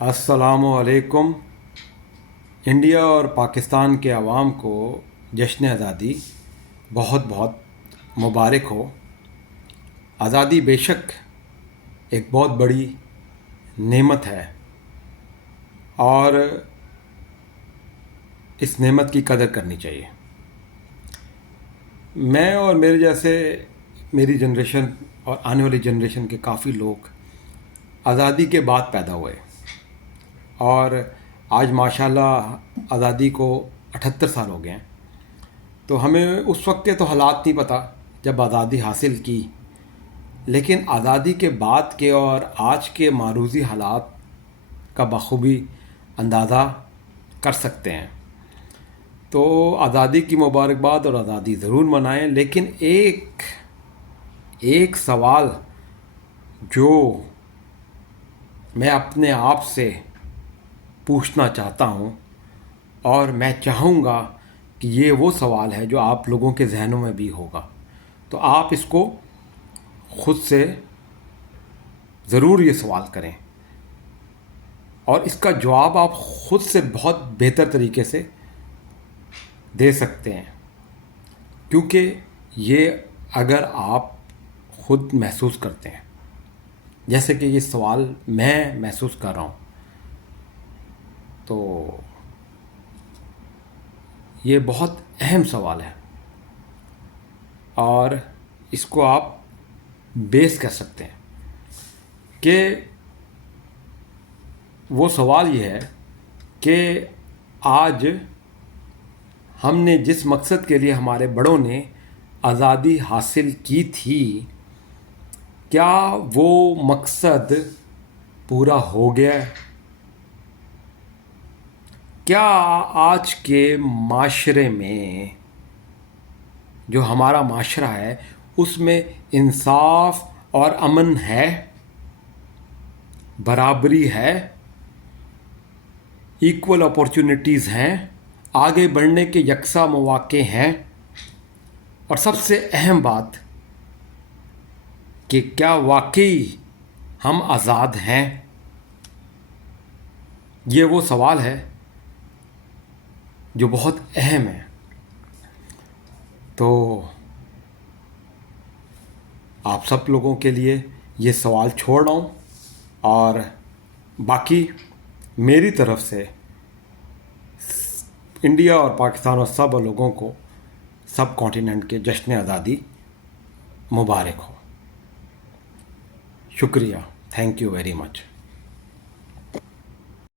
السلام علیکم۔ انڈیا اور پاکستان کے عوام کو جشن آزادی بہت بہت مبارک ہو۔ آزادی بے شک ایک بہت بڑی نعمت ہے اور اس نعمت کی قدر کرنی چاہیے۔ میں اور میرے جیسے میری جنریشن اور آنے والی جنریشن کے کافی لوگ آزادی کے بعد پیدا ہوئے اور آج ماشاءاللہ آزادی کو 78 سال ہو گئے ہیں۔ تو ہمیں اس وقت کے تو حالات نہیں پتہ جب آزادی حاصل کی، لیکن آزادی کے بعد کے اور آج کے معروضی حالات کا بخوبی اندازہ کر سکتے ہیں۔ تو آزادی کی مبارکباد اور آزادی ضرور منائیں، لیکن ایک سوال جو میں اپنے آپ سے پوچھنا چاہتا ہوں اور میں چاہوں گا کہ یہ وہ سوال ہے جو آپ لوگوں کے ذہنوں میں بھی ہوگا، تو آپ اس کو خود سے ضرور یہ سوال کریں اور اس کا جواب آپ خود سے بہت بہتر طریقے سے دے سکتے ہیں، کیونکہ یہ اگر آپ خود محسوس کرتے ہیں جیسے کہ یہ سوال میں محسوس کر رہا ہوں، تو یہ بہت اہم سوال ہے اور اس کو آپ بیس کر سکتے ہیں کہ وہ سوال یہ ہے کہ آج ہم نے جس مقصد کے لیے ہمارے بڑوں نے آزادی حاصل کی تھی، کیا وہ مقصد پورا ہو گیا ہے؟ کیا آج کے معاشرے میں جو ہمارا معاشرہ ہے اس میں انصاف اور امن ہے، برابری ہے، ایکول اپورچونٹیز ہیں، آگے بڑھنے کے یکساں مواقع ہیں، اور سب سے اہم بات کہ کیا واقعی ہم آزاد ہیں؟ یہ وہ سوال ہے جو بہت اہم ہے۔ تو آپ سب لوگوں کے لیے یہ سوال چھوڑ رہا ہوں، اور باقی میری طرف سے انڈیا اور پاکستان اور سب لوگوں کو سب کانٹیننٹ کے جشن آزادی مبارک ہو۔ شکریہ، تھینک یو ویری مچ۔